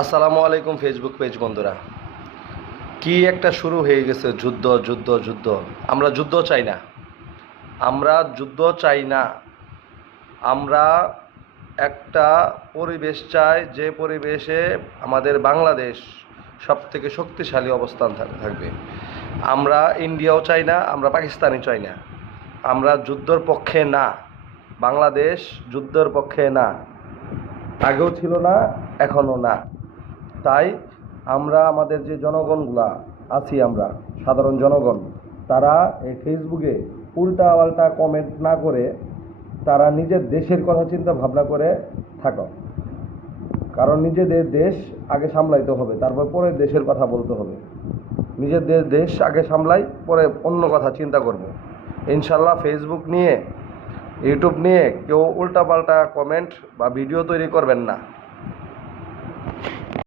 আসসালামু আলাইকুম Facebook page বন্ধুরা। কি একটা শুরু হয়ে গেছে, যুদ্ধ যুদ্ধ যুদ্ধ। আমরা যুদ্ধ চাই না, আমরা যুদ্ধ চাই না। আমরা একটা পরিবেশ চাই, যে পরিবেশে আমাদের বাংলাদেশ সব থেকে শক্তিশালী অবস্থান থাকবে। আমরা ইন্ডিয়াও চাই না, আমরা পাকিস্তানি চাই না। আমরা যুদ্ধর পক্ষে না, বাংলাদেশ যুদ্ধের পক্ষে না, আগেও ছিল না, এখনও না। তাই আমরা আমাদের যে জনগণগুলা আছি, আমরা সাধারণ জনগণ, তারা এই ফেসবুকে উল্টা পাল্টা কমেন্ট না করে তারা নিজের দেশের কথা চিন্তা ভাবনা করে থাকো। কারণ নিজেদের দেশ আগে সামলাইতে হবে, তারপর পরে দেশের কথা বলতে হবে। নিজেদের দেশ আগে সামলাই, পরে অন্য কথা চিন্তা করব। ইনশাল্লাহ ফেসবুক নিয়ে, ইউটিউব নিয়ে কেউ উল্টাপাল্টা কমেন্ট বা ভিডিও তৈরি করবেন না।